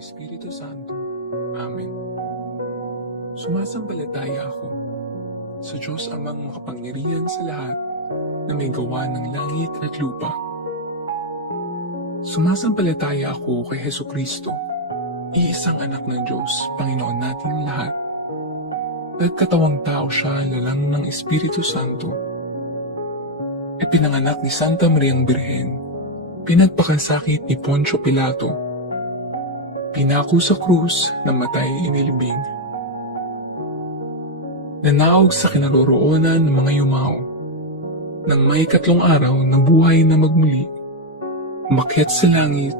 Espiritu Santo. Amen. Sumasampalataya ako sa Diyos Amang makapangyarihan sa lahat na may gawa ng langit at lupa. Sumasampalataya ako kay Hesukristo, iisang anak ng Diyos, Panginoon nating lahat. Nagkatawang tao siya lalang ng Espiritu Santo. Ipinanganak ni Santa Mariang Birhen, pinagpakasakit ni Poncio Pilato, pinako sa krus, namatay inilibing. Nanaog sa kinaroroonan ng mga yumao. Nang may 3 araw na buhay na magmuli, umakyat sa langit,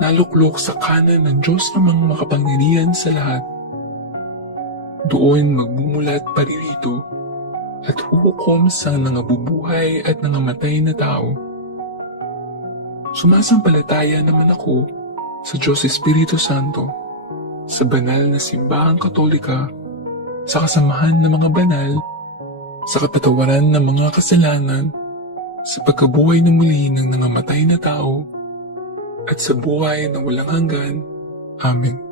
naluklok sa kanan ng Diyos Amang makapangyarihan sa lahat. Doon magmumulat paririto at huhukom sa nangabubuhay at nangamatay na tao. Sumasampalataya naman ako sa Diyos Espiritu Santo, sa banal na simbahang Katolika, sa kasamahan ng mga banal, sa kapatawaran ng mga kasalanan, sa pagkabuhay na muli ng nangamatay na tao, at sa buhay na walang hanggan. Amen.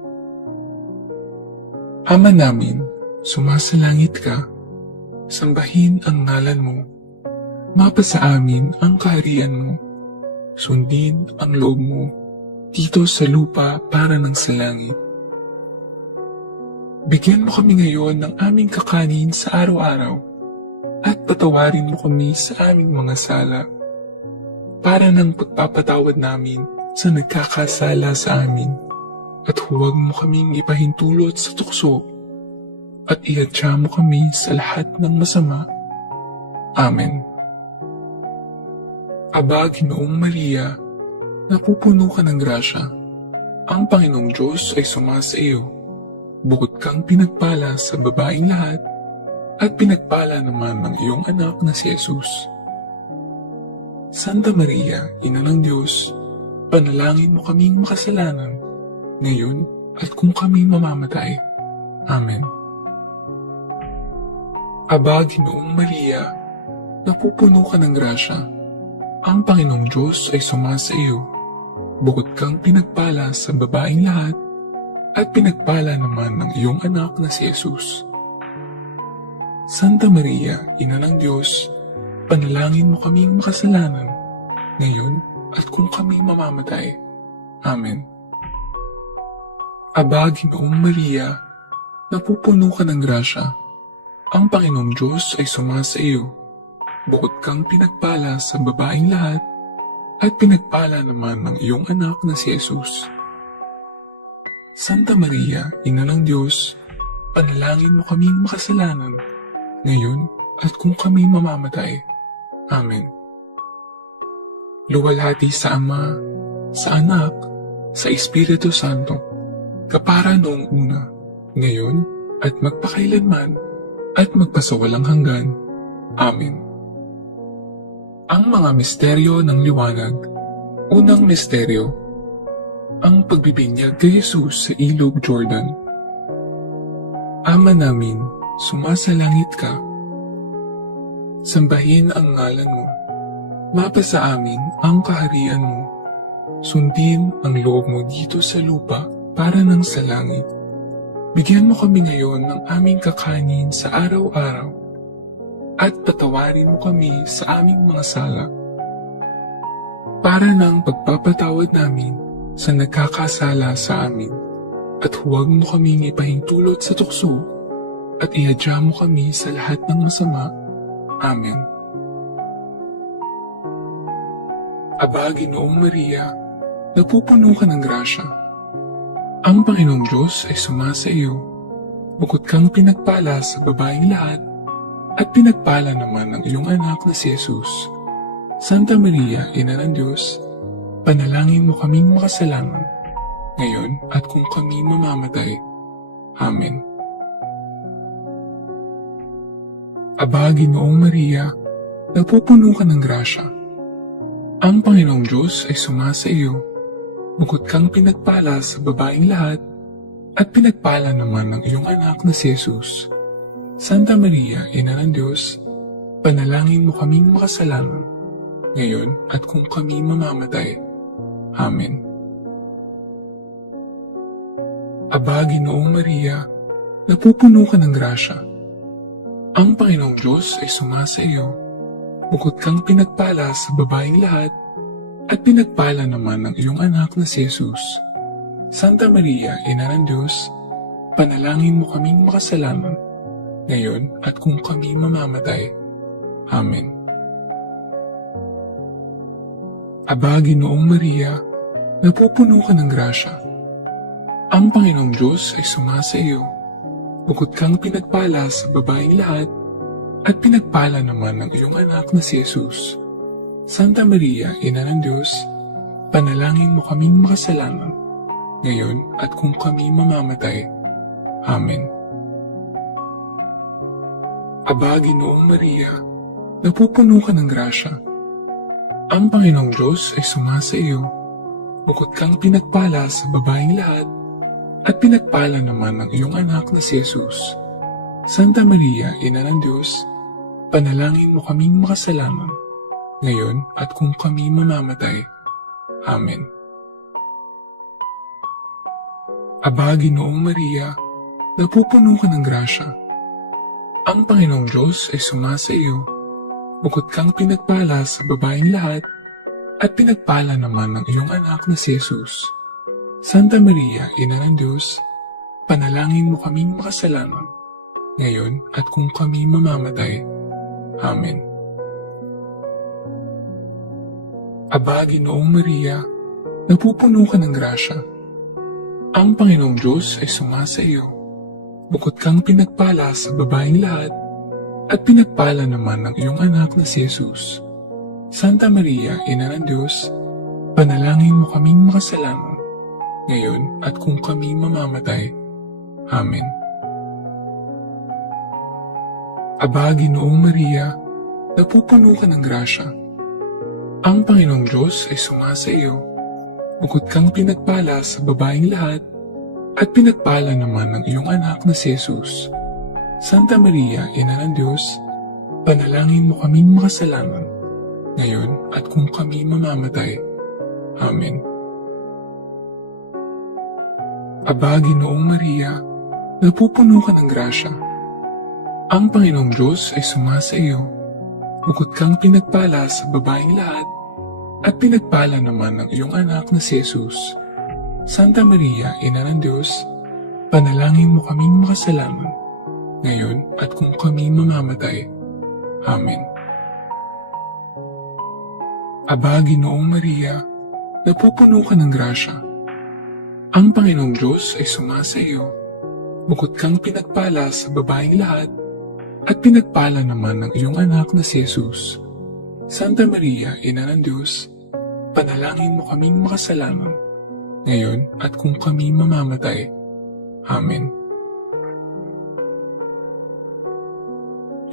Ama namin, sumasalangit ka, sambahin ang ngalan mo, mapasa amin ang kaharian mo, sundin ang loob mo, dito sa lupa para ng sa langit. Bigyan mo kami ngayon ng aming kakanin sa araw-araw at patawarin mo kami sa aming mga sala para ng pagpapatawad namin sa nagkakasala sa amin at huwag mo kaming ipahintulot sa tukso at ihadya mo kami sa lahat ng masama. Amen. Aba, Ginoong Maria, napupuno ka ng grasya. Ang Panginoong Diyos ay sumasa iyo. Bukod kang pinagpala sa babaeng lahat, at pinagpala naman ng iyong anak na si Jesus. Santa Maria, Ina ng Diyos, panalangin mo kaming makasalanan, ngayon at kung kami mamamatay. Amen. Aba, Ginoong Maria, napupuno ka ng grasya. Ang Panginoong Diyos ay sumasa iyo. Bukod kang pinagpala sa babaeng lahat, at pinagpala naman ng iyong anak na si Jesus. Santa Maria, Ina ng Diyos, panalangin mo kaming makasalanan, ngayon at kung kami mamamatay. Amen. Aba, Ginoong Maria, napupuno ka ng grasya. Ang Panginoong Diyos ay sumasa iyo. Bukod kang pinagpala sa babaeng lahat, at pinagpala naman ng iyong anak na si Jesus. Santa Maria, Ina ng Diyos, panalangin mo kaming makasalanan, ngayon at kung kami mamamatay. Amen. Luwalhati sa Ama, sa Anak, sa Espiritu Santo, kapara noong una, ngayon at magpakailanman, at magpasawalang hanggan. Amen. Ang mga misteryo ng liwanag. Unang misteryo, ang pagbibinyag kay Jesus sa ilog Jordan. Ama namin, sumasalangit ka. Sambahin ang ngalan mo. Mapasa amin ang kaharian mo. Sundin ang loob mo dito sa lupa para ng sa langit. Bigyan mo kami ngayon ng aming kakanin sa araw-araw at patawarin mo kami sa aming mga sala para ng pagpapatawad namin sa nagkakasala sa amin, at huwag mo kaming ipahintulot sa tukso at ihadya mo kami sa lahat ng masama. Amen. Aba, Ginoong Maria, napupuno ka ng grasya. Ang Panginoong Diyos ay sumasa iyo. Bukod kang pinagpala sa babaeng lahat, at pinagpala naman ng iyong anak na si Jesus. Santa Maria, Ina ng Diyos, panalangin mo kaming makasalanan, ngayon at kung kami mamamatay. Amen. Aba, Ginoong Maria, napupuno ka ng grasya. Ang Panginoong Diyos ay sumasa iyo. Bukod kang pinagpala sa babaeng lahat, at pinagpala naman ng iyong anak na si Jesus. Santa Maria, Ina ng Diyos, panalangin mo kaming makasalanan, ngayon at kung kami mamamatay. Amen. Aba, Ginoong Maria, napupuno ka ng grasya. Ang Panginoong Diyos ay sumasa iyo. Bukod kang pinagpala sa babaeng lahat, at pinagpala naman ng iyong anak na si Jesus. Santa Maria, Ina ng Diyos, panalangin mo kaming makasalanan, ngayon at kung kami mamamatay. Amen. Aba, Ginoong Maria, napupuno ka ng grasya. Ang Panginoong Diyos ay sumasa iyo. Bukod kang pinagpala sa babaeng lahat, at pinagpala naman ng iyong anak na si Jesus. Santa Maria, Ina ng Diyos, panalangin mo kaming makasalanan, ngayon at kung kami mamamatay. Amen. Aba, Ginoong Maria, napupuno ka ng grasya. Ang Panginoong Diyos ay sumasa iyo. Bukod kang pinagpala sa babaeng lahat, at pinagpala naman ng iyong anak na si Jesus. Santa Maria, Ina ng Diyos, panalangin mo kaming makasalanan, ngayon at kung kami mamamatay. Amen. Aba, Ginoong Maria, napupuno ka ng grasya. Ang Panginoong Diyos ay sumasa iyo. Bukod kang pinagpala sa babaeng lahat, at pinagpala naman ng iyong anak na si Jesus. Santa Maria, Ina ng Diyos, panalangin mo kaming makasalanan, ngayon at kung kami mamamatay. Amen. Aba, Ginoong Maria, napupuno ka ng grasya. Ang Panginoong Diyos ay sumasa iyo. Bukod kang pinagpala sa babaeng lahat, at pinagpala naman ng iyong anak na si Jesus. Santa Maria, Ina ng Diyos, panalangin mo kaming makasalanan, ngayon at kung kami mamamatay. Amen. Aba, Ginoong Maria, napupuno ka ng grasya. Ang Panginoong Diyos ay sumasa iyo. Bukod kang pinagpala sa babaeng lahat, at pinagpala naman ng iyong anak na si Jesus. Santa Maria, Ina ng Diyos, panalangin mo kaming makasalanan, ngayon at kung kami mamamatay. Amen. Aba, Ginoong Maria, napupuno ka ng grasya. Ang Panginoong Diyos ay sumasa iyo. Bukod kang pinagpala sa babaeng lahat, at pinagpala naman ng iyong anak na si Jesus. Santa Maria, Ina ng Diyos, panalangin mo kaming makasalanan, ngayon at kung kami mamamatay. Amen. Aba, Ginoong Maria, napupuno ka ng grasya. Ang Panginoong Diyos ay sumasa iyo. Bukod kang pinagpala sa babaeng lahat, at pinagpala naman ng iyong anak na si Jesus. Santa Maria, Ina ng Diyos, panalangin mo kaming makasalanan, ngayon at kung kami mamamatay. Amen.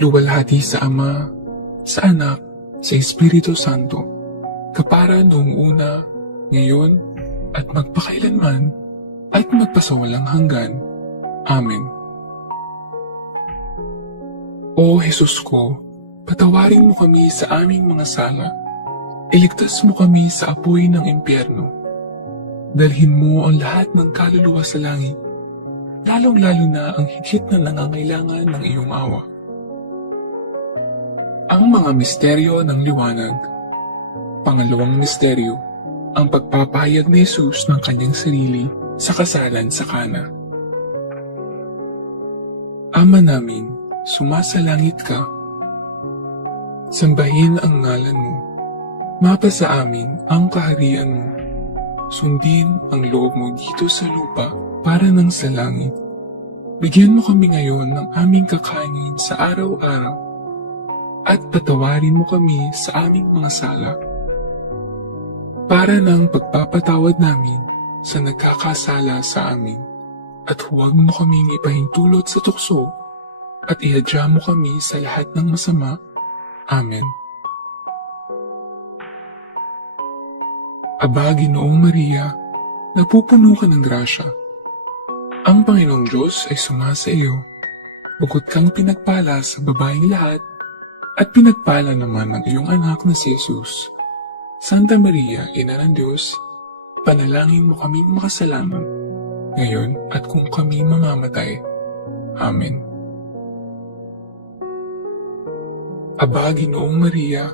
Luwalhati sa Ama, sa Anak, sa Espiritu Santo, kapara noong una, ngayon, at magpakailanman, at magpasawalang hanggan. Amen. O Jesus ko, patawarin mo kami sa aming mga sala. Iligtas mo kami sa apoy ng impyerno. Dalhin mo ang lahat ng kaluluwa sa langit, lalong-lalo na ang higit na nangangailangan ng iyong awa. Ang mga misteryo ng liwanag. Pangalawang misteryo, ang pagpapahayag ni Jesus ng kanyang sarili sa kasalan sa Kana. Ama namin, sumasalangit ka. Sambahin ang ngalan mo. Mapasa amin ang kaharian mo. Sundin ang loob mo dito sa lupa para ng sa langit. Bigyan mo kami ngayon ng aming kakainin sa araw-araw at patawarin mo kami sa aming mga sala para ng pagpapatawad namin sa nagkakasala sa amin, at huwag mo kaming ipahintulot sa tukso, at ihadya mo kami sa lahat ng masama. Amen. Aba, Ginoong Maria, napupuno ka ng grasya. Ang Panginoong Diyos ay sumasa iyo. Bukod kang pinagpala sa babaeng lahat, at pinagpala naman ng iyong anak na si Jesus. Santa Maria, Ina ng Diyos, panalangin mo kaming makasalanan, ngayon at kung kami mamamatay. Amen. Aba, Ginoong Maria,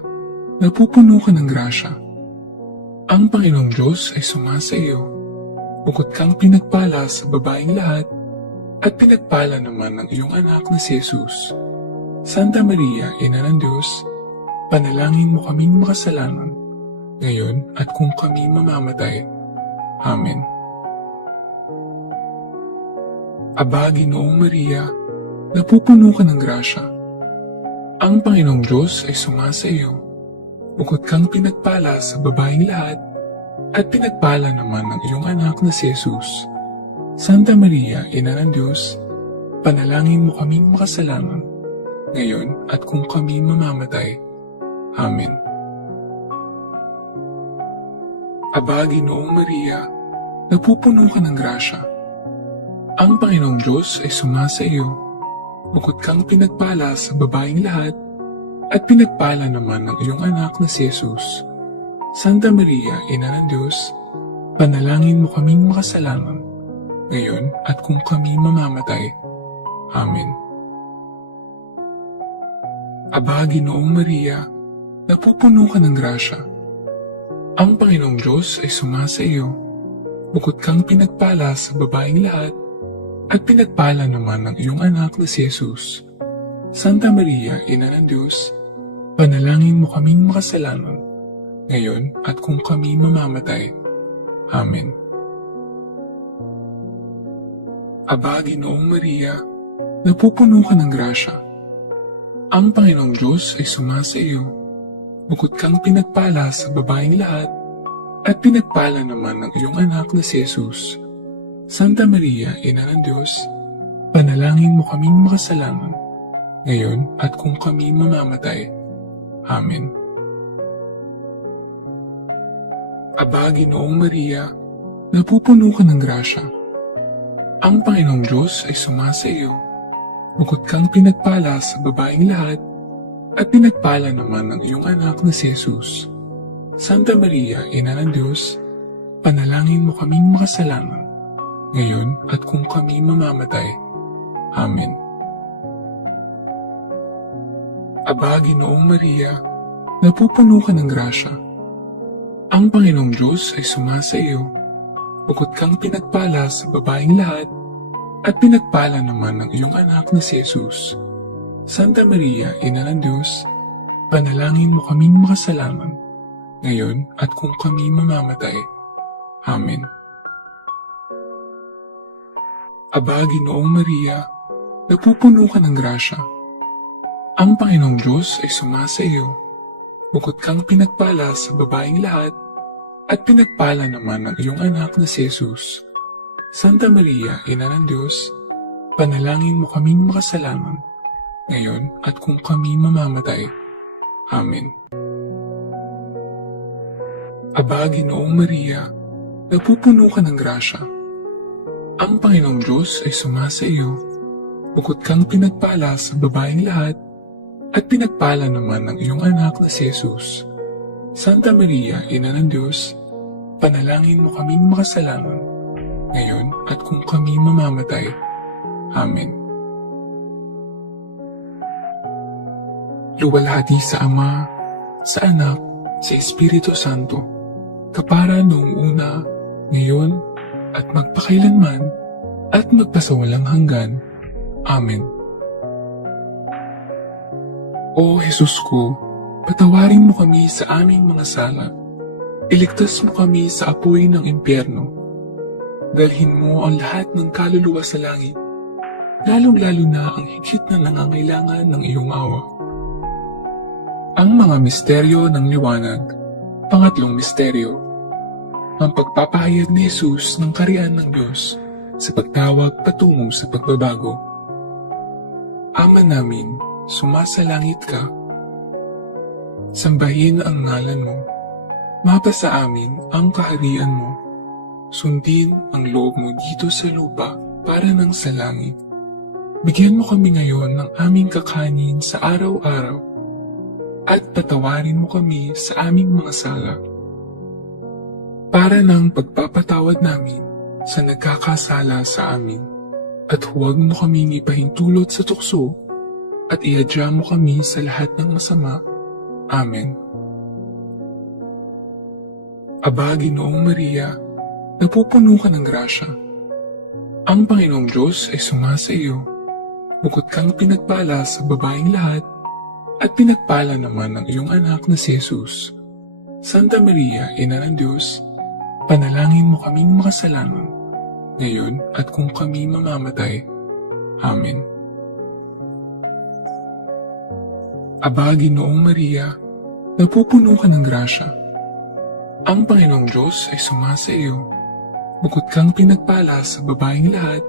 napupuno ka ng grasya. Ang Panginoong Diyos ay sumasa iyo. Bukod kang pinagpala sa babaeng lahat, at pinagpala naman ng iyong anak na si Jesus. Santa Maria, Ina ng Diyos, panalangin mo kaming makasalanan, ngayon at kung kami mamamatay. Amen. Aba, Ginoong Maria, napupuno ka ng grasya. Ang Panginoong Diyos ay sumasa iyo. Bukod kang pinagpala sa babaeng lahat, at pinagpala naman ng iyong anak na si Jesus. Santa Maria, Ina ng Diyos, panalangin mo kaming makasalanan, ngayon at kung kami mamamatay. Amen. Aba, Ginoong Maria, napupuno ka ng grasya. Ang Panginoong Diyos ay sumasa iyo. Bukod kang pinagpala sa babaeng lahat, at pinagpala naman ng iyong anak na si Jesus. Santa Maria, Ina ng Diyos, panalangin mo kaming makasalanan, ngayon at kung kami mamamatay. Amen. Aba, Ginoong Maria, napupuno ka ng grasya. Ang Panginoong Diyos ay sumasa iyo. Bukod kang pinagpala sa babaeng lahat, at pinagpala naman ng iyong anak na si Jesus. Santa Maria, Ina ng Diyos, panalangin mo kaming makasalanan, ngayon at kung kami mamamatay. Amen. Aba, Ginoong Maria, napupuno ka ng grasya. Ang Panginoong Diyos ay sumasa iyo. Bukod kang pinagpala sa babaeng lahat, at pinagpala naman ng iyong anak na si Jesus. Santa Maria, Ina ng Diyos, panalangin mo kaming makasalanan, ngayon at kung kami mamamatay. Amen. Aba, Ginoong Maria, napupuno ka ng grasya. Ang Panginoong Diyos ay sumasa iyo. Bukod kang pinagpala sa babaeng lahat, at pinagpala naman ng iyong anak na si Jesus. Santa Maria, Ina ng Diyos, panalangin mo kaming makasalanan, ngayon at kung kami mamamatay. Amen. Aba, Ginoong Maria, napupuno ka ng grasya. Ang Panginoong Diyos ay sumasa iyo. Bukod kang pinagpala sa babaeng lahat, at pinagpala naman ng iyong anak na si Jesus. Santa Maria, Ina ng Diyos, panalangin mo kaming makasalanan, ngayon at kung kami mamamatay. Amen. Aba, Ginoong Maria, napupuno ka ng grasya. Ang Panginoong Diyos ay sumasa iyo. Bukod kang pinagpala sa babaeng lahat, at pinagpala naman ng iyong anak na si Jesus. Santa Maria, Ina ng Diyos, panalangin mo kaming makasalanan, ngayon at kung kami mamamatay. Amen. Aba, Ginoong Maria, napupuno ka ng grasya. Ang Panginoong Diyos ay sumasa iyo. Bukod kang pinagpala sa babaeng lahat, at pinagpala naman ng iyong anak na si Jesus. Santa Maria, Ina ng Diyos, panalangin mo kaming makasalanan, ngayon at kung kami mamamatay. Amen. Luwalhati sa Ama, sa Anak, sa Espiritu Santo, kapara noong una, ngayon, at magpakailanman, at magpasawalang hanggan. Amen. O Jesus ko, patawarin mo kami sa aming mga sala. Iligtas mo kami sa apoy ng impyerno. Dalhin mo ang lahat ng kaluluwa sa langit, lalong-lalo na ang higit na nangangailangan ng iyong awa. Ang mga misteryo ng liwanag. Pangatlong misteryo. Ang pagpapahayag ni Jesus ng kaharian ng Diyos sa pagtawag patungo sa pagbabago. Ama namin, sumasalangit ka. Sambahin ang ngalan mo. Mapasa amin ang kaharian mo. Sundin ang loob mo dito sa lupa para ng sa langit. Bigyan mo kami ngayon ng aming kakanin sa araw-araw at patawarin mo kami sa aming mga sala para ng pagpapatawad namin sa nagkakasala sa amin, at huwag mo kaming ipahintulot sa tukso, at iadya mo kami sa lahat ng masama. Amen. Aba, Ginoong Maria, napupuno ka ng grasya. Ang Panginoong Diyos ay sumasa iyo. Bukod kang pinagpala sa babaeng lahat, at pinagpala naman ang iyong anak na si Jesus. Santa Maria, Ina ng Diyos, panalangin mo kaming makasalanan, ngayon at kung kami mamamatay. Amen. Aba, Ginoong Maria, napupuno ka ng grasya. Ang Panginoong Diyos ay sumasa iyo. Bukod kang pinagpala sa babaeng lahat,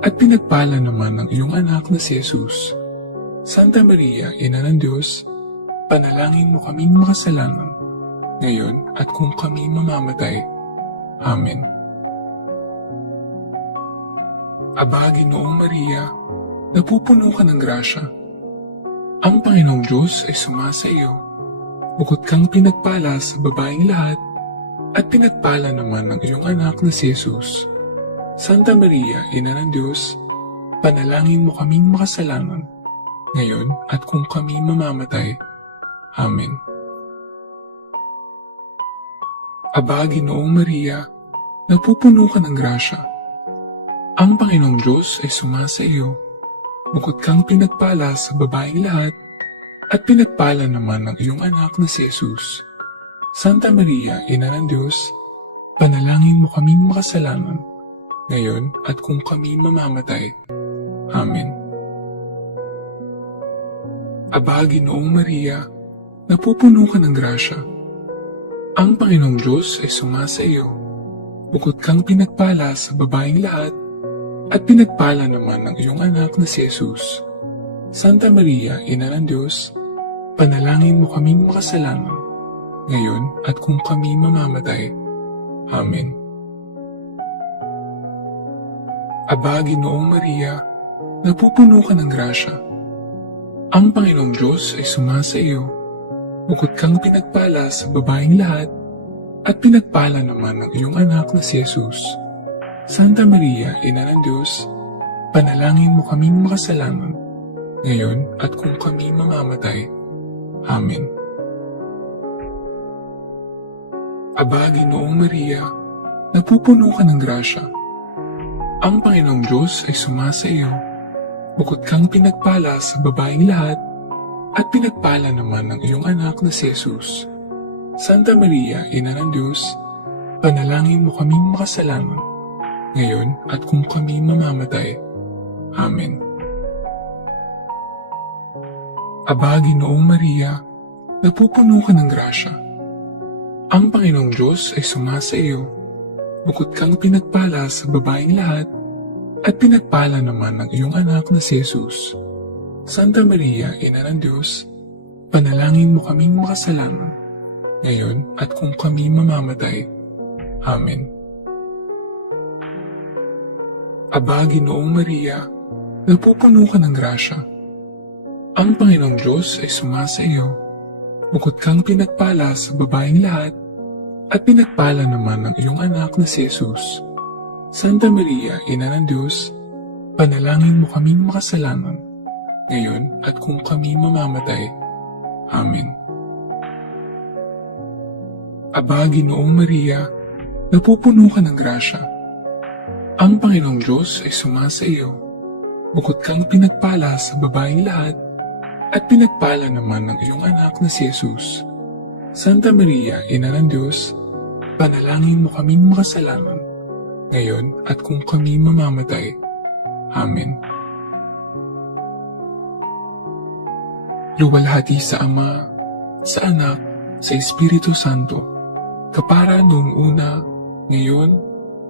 at pinagpala naman ang iyong anak na si Jesus. Santa Maria, Ina ng Diyos, panalangin mo kaming makasalanan, ngayon at kung kami mamamatay. Amen. Aba, Ginoong Maria, napupuno ka ng grasya. Ang Panginoong Diyos ay sumasa iyo. Bukod kang pinagpala sa babaeng lahat, at pinagpala naman ang iyong anak na si Jesus. Santa Maria, Ina ng Diyos, panalangin mo kaming makasalanan, ngayon at kung kami mamamatay. Amen. Aba, Ginoong Maria, napupuno ka ng grasya. Ang Panginoong Diyos ay sumasa iyo. Bukod kang pinagpala sa babaeng lahat, at pinagpala naman ang iyong anak na si Jesus. Santa Maria, Ina ng Diyos, panalangin mo kaming makasalanan, ngayon at kung kami mamamatay. Amen. Aba, Ginoong Maria, napupuno ka ng grasya. Ang Panginoong Diyos ay sumasa iyo. Bukod kang pinagpala sa babaeng lahat, at pinagpala naman ang iyong anak na si Jesus. Santa Maria, Ina ng Diyos, panalangin mo kaming makasalanan, ngayon at kung kami mamamatay. Amen. Aba, Ginoong Maria, napupuno ka ng grasya. Ang Panginoong Diyos ay sumasa iyo. Bukod kang pinagpala sa babaeng lahat, at pinagpala naman ang iyong anak na si Jesus. Santa Maria, Ina ng Diyos, panalangin mo kaming makasalanan, ngayon at kung kami mamamatay. Amen. Aba, Ginoong Maria, napupuno ka ng grasya. Ang Panginoong Diyos ay sumasa iyo. Bukod kang pinagpala sa babaeng lahat, at pinagpala naman ang iyong anak na si Jesus. Santa Maria, Ina ng Diyos, panalangin mo kaming makasalanan, ngayon at kung kami mamamatay. Amen. Aba, Ginoong Maria, napupuno ka ng grasya. Ang Panginoong Diyos ay sumasa iyo. Bukod kang pinagpala sa babaeng lahat, at pinagpala naman ang iyong anak na si Jesus. Santa Maria, Ina ng Diyos, panalangin mo kaming makasalanan, ngayon at kung kami mamamatay. Amen. Aba, Ginoong Maria, napupuno ka ng grasya. Ang Panginoong Diyos ay sumasa iyo. Bukod kang pinagpala sa babaeng lahat, at pinagpala naman ang iyong anak na si Jesus. Santa Maria, Ina ng Diyos, panalangin mo kaming makasalanan, ngayon at kung kami mamamatay. Amen. Aba, Ginoong Maria, napupuno ka ng grasya. Ang Panginoong Diyos ay sumasa iyo. Bukod kang pinagpala sa babaeng lahat, at pinagpala naman ang iyong anak na si Jesus. Santa Maria, Ina ng Diyos, panalangin mo kaming makasalanan, ngayon at kung kami mamamatay. Amen. Luwalhati sa Ama, sa Anak, sa Espiritu Santo, kapara noong una, ngayon,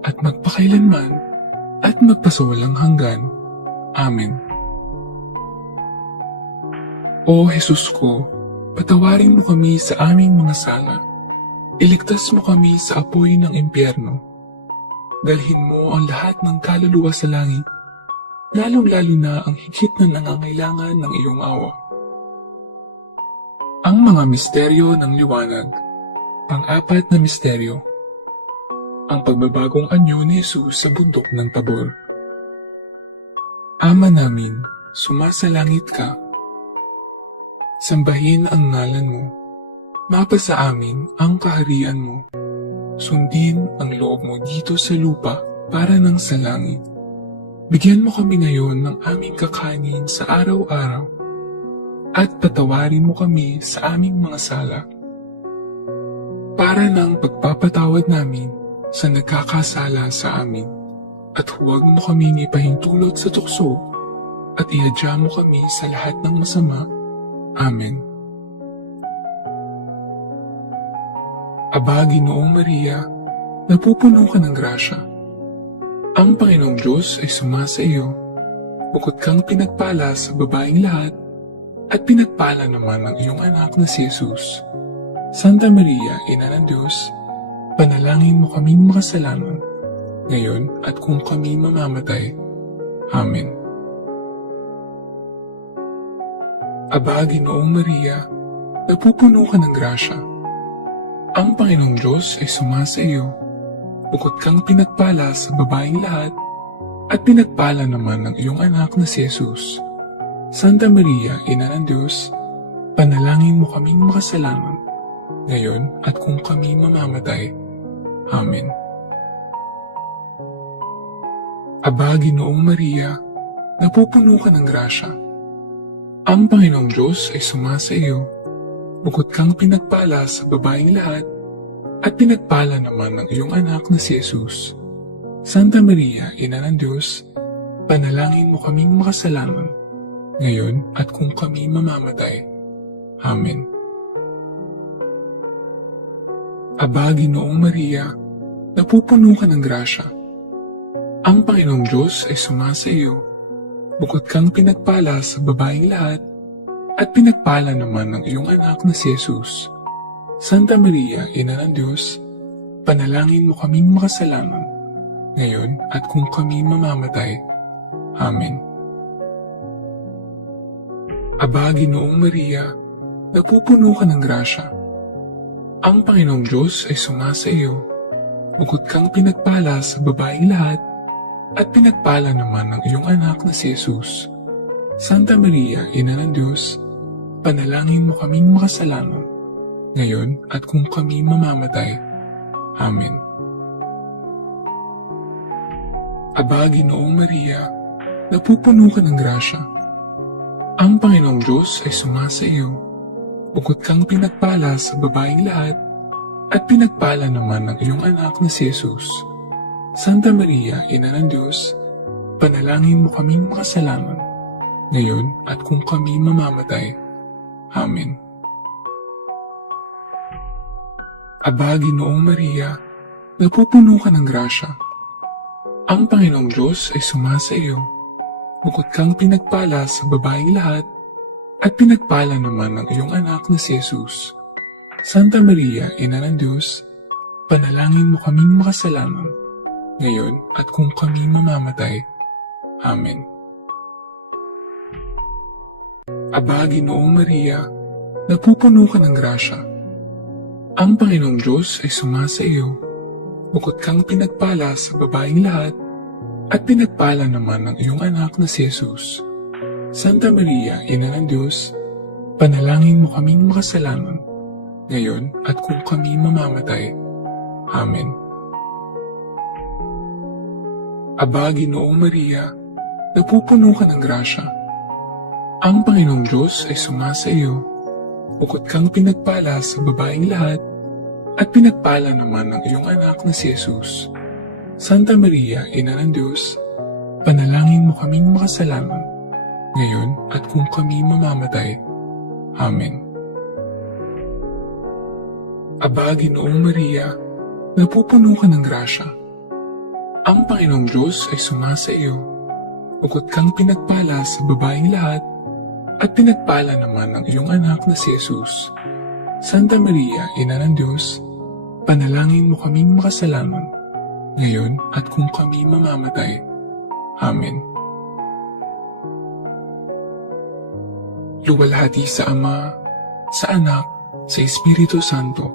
at magpakailanman, at magpasawalang hanggan. Amen. O Jesus ko, patawarin mo kami sa aming mga sala. Iligtas mo kami sa apoy ng impyerno. Dalhin mo ang lahat ng kaluluwa sa langit, lalong-lalo na ang higit na nangangailangan ng iyong awa. Ang mga misteryo ng liwanag. Pang-apat na misteryo. ang pagbabagong anyo ni Jesus sa bundok ng Tabor. Ama namin, sumasalangit ka. Sambahin ang ngalan mo. Mapasa amin ang kaharian mo. Sundin ang loob mo dito sa lupa para ng sa langit. Bigyan mo kami ngayon ng aming kakanin sa araw-araw at patawarin mo kami sa aming mga sala para ng pagpapatawad namin sa nagkakasala sa amin. At huwag mo kaming ipahintulot sa tukso at ihadya mo kami sa lahat ng masama. Amen. Aba, Ginoong Maria, napupuno ka ng grasya. Ang Panginoong Diyos ay sumasa iyo. Bukod kang pinagpala sa babaeng lahat, at pinagpala naman ang iyong anak na si Jesus. Santa Maria, Ina ng Diyos, panalangin mo kaming makasalanan, ngayon at kung kami mamamatay. Amen. Aba, Ginoong Maria, napupuno ka ng grasya. Ang Panginoong Diyos ay sumasa iyo. Bukod kang pinagpala sa babaeng lahat, at pinagpala naman ang iyong anak na si Jesus. Santa Maria, Ina ng Diyos, panalangin mo kaming makasalanan, ngayon at kung kami mamamatay. Amen. Aba, Ginoong Maria, napupuno ka ng grasya. Ang Panginoong Diyos ay sumasa iyo. Bukod kang pinagpala sa babaeng lahat, at pinagpala naman ang iyong anak na si Jesus. Santa Maria, Ina ng Diyos, panalangin mo kaming makasalanan, ngayon at kung kami mamamatay. Amen. Aba, Ginoong Maria, napupuno ka ng grasya. Ang Panginoong Diyos ay sumasa iyo. Bukod kang pinagpala sa babaeng lahat, at pinagpala naman ang iyong anak na si Jesus. Santa Maria, Ina ng Diyos, panalangin mo kaming makasalanan, ngayon at kung kami mamamatay. Amen. Aba, Ginoong Maria, napupuno ka ng grasya. Ang Panginoong Diyos ay sumasa iyo. Bukod kang pinagpala sa babaeng lahat, at pinagpala naman ang iyong anak na si Jesus. Santa Maria, Ina ng Diyos, panalangin mo kaming makasalanan, ngayon at kung kami mamamatay. Amen. Aba, Ginoong Maria, napupuno ka ng grasya. Ang Panginoong Diyos ay sumasa iyo. Bukod kang pinagpala sa babaeng lahat, at pinagpala naman ang iyong anak na si Jesus. Santa Maria, Ina ng Diyos, panalangin mo kaming makasalanan, ngayon at kung kami mamamatay. Amen. Aba, Ginoong Maria, napupuno ka ng grasya. Ang Panginoong Diyos ay sumasa iyo. Bukod kang pinagpala sa babaeng lahat, at pinagpala naman ang iyong anak na si Jesus. Santa Maria, Ina ng Diyos, panalangin mo kaming makasalanan, ngayon at kung kami mamamatay. Amen. Aba, Ginoong Maria, napupuno ka ng grasya. Ang Panginoong Diyos ay sumasa iyo. Bukod kang pinagpala sa babaeng lahat, at pinagpala naman ang iyong anak na si Jesus. Santa Maria, Ina ng Diyos, panalangin mo kaming makasalanan, ngayon at kung kami mamamatay. Amen. Aba, Ginoong Maria, napupuno ka ng grasya. Ang Panginoong Diyos ay sumasa iyo. Bukod kang pinagpala sa babaeng lahat, at pinagpala naman ang iyong anak na si Jesus. Santa Maria, Ina ng Diyos, panalangin mo kaming makasalanan, ngayon at kung kami mamamatay. Amen. Aba, Ginoong Maria, napupuno ka ng grasya. Ang Panginoong Diyos ay sumasa iyo. Bukod kang pinagpala sa babaeng lahat, at pinagpala naman ang iyong anak na si Jesus. Santa Maria, Ina ng Diyos, panalangin mo kaming makasalanan, ngayon at kung kami mamamatay. Amen. Luwalhati sa Ama, sa Anak, sa Espiritu Santo,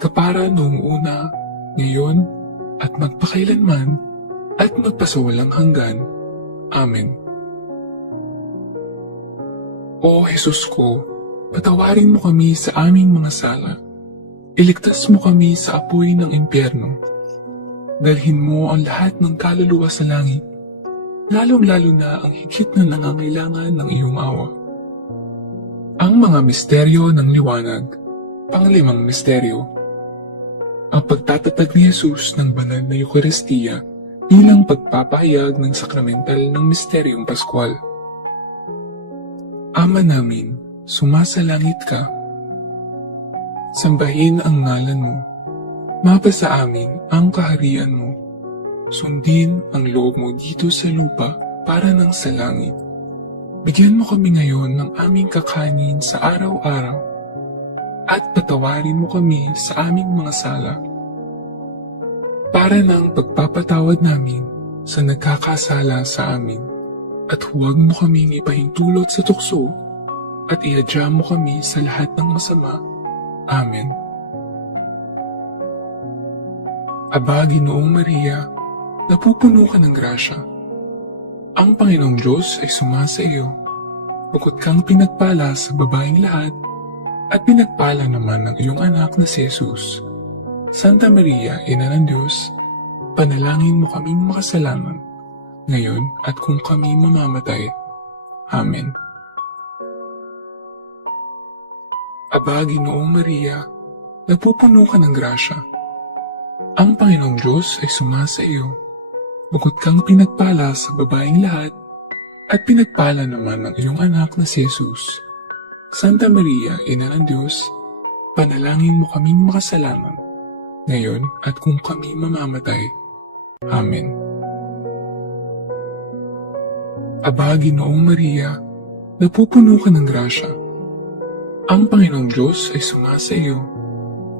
kapara noong una, ngayon, at magpakailanman, at magpasawalang hanggan. Amen. O Jesus ko, patawarin mo kami sa aming mga sala. Iligtas mo kami sa apoy ng impyerno. Dalhin mo ang lahat ng kaluluwa sa langit, lalong-lalo na ang higit na nangangailangan ng iyong awa. Ang mga misteryo ng liwanag. Panglimang misteryo. Ang pagtatatag ni Jesus ng banal na Eucharistia bilang pagpapahayag ng sakramental ng misteryong Pascual. Ama namin, sumasalangit ka. Sambahin ang ngalan mo. Mapasa amin ang kaharian mo. Sundin ang loob mo dito sa lupa para nang sa langit. Bigyan mo kami ngayon ng aming kakanin sa araw-araw at patawarin mo kami sa aming mga sala para nang pagpapatawad namin sa nagkakasala sa amin, at huwag mo kaming ipahintulot sa tukso at iadya mo kami sa lahat ng masama. Amen. Aba, Ginoong Maria, napupuno ka ng grasya. Ang Panginoong Diyos ay sumasa iyo. Bukod kang pinagpala sa babaeng lahat, at pinagpala naman ng iyong anak na si Jesus. Santa Maria, Ina ng Diyos, panalangin mo kaming makasalanan, ngayon at kung kami mamamatay. Amen. Aba, Ginoong Maria, napupuno ka ng grasya. Ang Panginoong Diyos ay sumasa iyo. Bukod kang pinagpala sa babaeng lahat, at pinagpala naman ng iyong anak na si Jesus. Santa Maria, Ina ng Diyos, panalangin mo kaming makasalanan, ngayon at kung kami mamamatay. Amen. Aba, Ginoong Maria, napupuno ka ng grasya. Ang Panginoong Diyos ay sumasa iyo.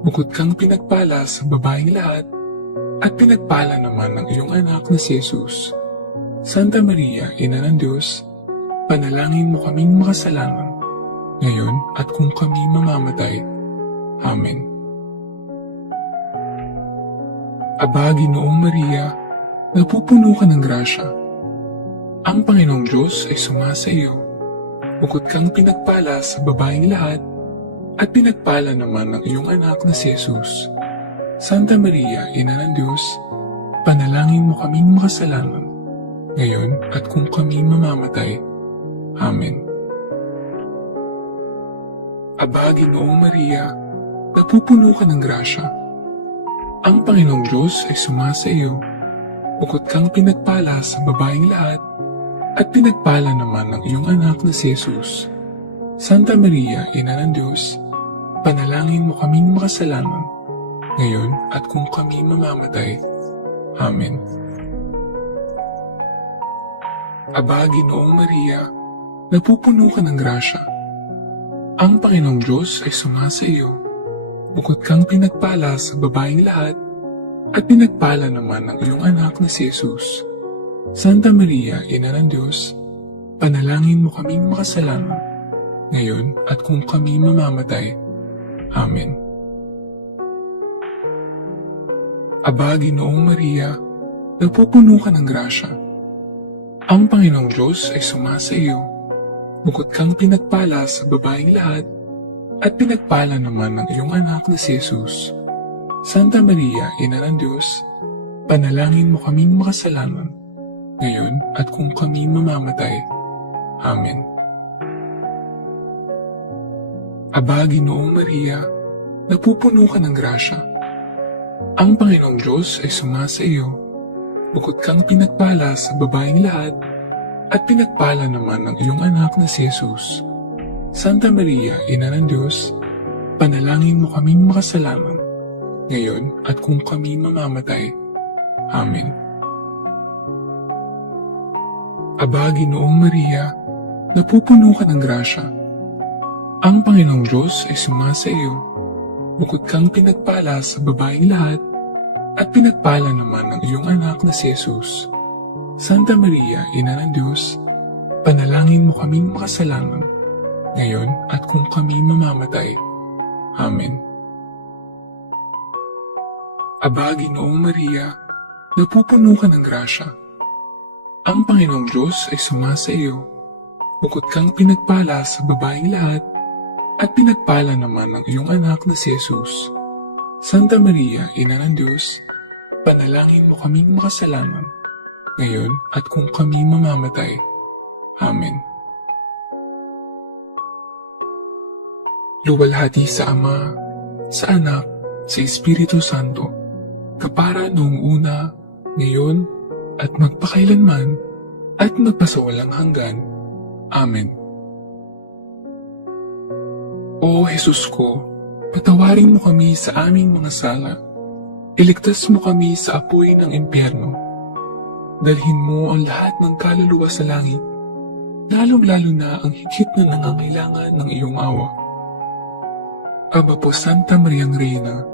Bukod kang pinagpala sa babaeng lahat, at pinagpala naman ng iyong anak na si Jesus. Santa Maria, Ina ng Diyos, panalangin mo kaming makasalanan, ngayon at kung kami mamamatay. Amen. Aba, Ginoong Maria, napupuno ka ng grasya. Ang Panginoong Diyos ay sumasa iyo. Bukod kang pinagpala sa babaeng lahat, at pinagpala naman ng iyong anak na si Jesus. Santa Maria, Ina ng Diyos, panalangin mo kaming makasalanan, ngayon at kung kami mamamatay. Amen. Aba, Ginoong Maria, napupuno ka ng grasya. Ang Panginoong Diyos ay sumasa iyo. Bukod kang pinagpala sa babaeng lahat, at pinagpala naman ng iyong anak na si Jesus. Santa Maria, Ina ng Diyos, panalangin mo kaming makasalanan, ngayon at kung kami mamamatay. Amen. Aba, Ginoong Maria, napupuno ka ng grasya. Ang Panginoong Diyos ay sumasa iyo. Bukod kang pinagpala sa babaeng lahat, at pinagpala naman ng iyong anak na si Jesus. Santa Maria, Ina ng Diyos, panalangin mo kaming makasalanan, ngayon at kung kami mamamatay. Amen. Aba, Ginoong Maria, napupuno ka ng grasya. Ang Panginoong Diyos ay sumasa iyo. Bukod kang pinagpala sa babaeng lahat, at pinagpala naman ng iyong anak na si Jesus. Santa Maria, Ina ng Diyos, panalangin mo kaming makasalanan, ngayon at kung kami mamamatay. Amen. Aba, Ginoong Maria, napupuno ka ng grasya. Ang Panginoong Diyos ay sumasa iyo. Bukod kang pinagpala sa babaeng lahat, at pinagpala naman ng iyong anak na si Jesus. Santa Maria, Ina ng Diyos, panalangin mo kaming makasalanan, ngayon at kung kami mamamatay. Amen. Aba, Ginoong Maria, napupuno ka ng grasya. Ang Panginoong Diyos ay sumasa iyo. Bukod kang pinagpala sa babaeng lahat, at pinagpala naman ng iyong anak na si Jesus. Santa Maria, Ina ng Diyos, panalangin mo kaming makasalanan, ngayon at kung kami mamamatay. Amen. Aba, Ginoong Maria, napupuno ka ng grasya. Ang Panginoong Diyos ay sumasa iyo. Bukod kang pinagpala sa babaeng lahat, at pinagpala naman ang iyong anak na si Jesus. Santa Maria, Ina ng Diyos, panalangin mo kaming makasalanan, ngayon at kung kami mamamatay. Amen. Luwalhati sa Ama, sa Anak, sa Espiritu Santo, kapara noong una, ngayon, at magpakailanman, at magpasawalang hanggan. Amen. O Jesus ko, patawarin mo kami sa aming mga sala. Iligtas mo kami sa apoy ng impyerno. Dalhin mo ang lahat ng kaluluwa sa langit, lalong-lalo na ang higit na nangangailangan ng iyong awa. Aba po Santa Mariang Reyna,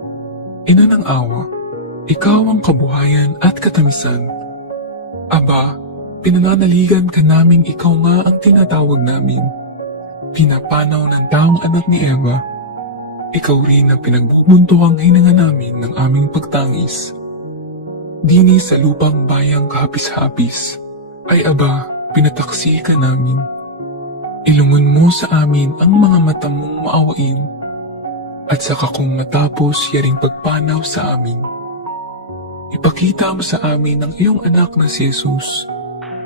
Ina ng awa, ikaw ang kabuhayan at katamisan. Aba, pinananaligan ka naming ikaw nga ang tinatawag namin. Pinapanaw ng taong anak ni Eva. Ikaw rin ang pinagbubunto ang hininga namin ng aming pagtangis. Dini sa lupang bayang kahapis-hapis, ay aba, pinataksi ka namin. Ilungon mo sa amin ang mga mata mong maawain, at saka kung matapos yaring pagpanaw sa amin. Ipakita mo sa amin ang iyong anak na si Jesus.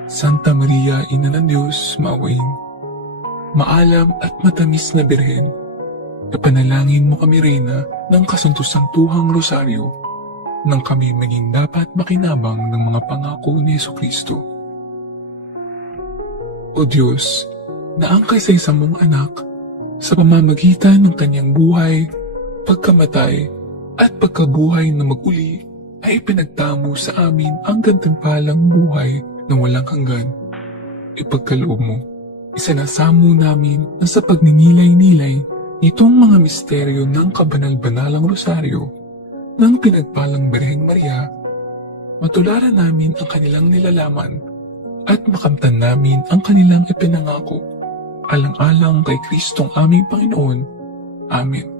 Santa Maria, Ina ng Diyos, maawain. Maalam at matamis na Birhen, napanalangin mo kami, Reyna, ng kasanto-santuhang rosaryo, nang kami maging dapat makinabang ng mga pangako ni Jesucristo. O Diyos, na ang kaisa-isa mong anak, sa pamamagitan ng kanyang buhay, pagkamatay, at pagkabuhay na maguli, ay ipinagtamo sa amin ang gantimpalang buhay na walang hanggan. Ipagkaloob mo, isinasamo namin na sa pagninilay-nilay nitong mga misteryo ng kabanal-banalang rosaryo ng pinagpalang Birheng Maria, matularan namin ang kanilang nilalaman at makamtan namin ang kanilang ipinangako, alang-alang kay Kristong aming Panginoon. Amen.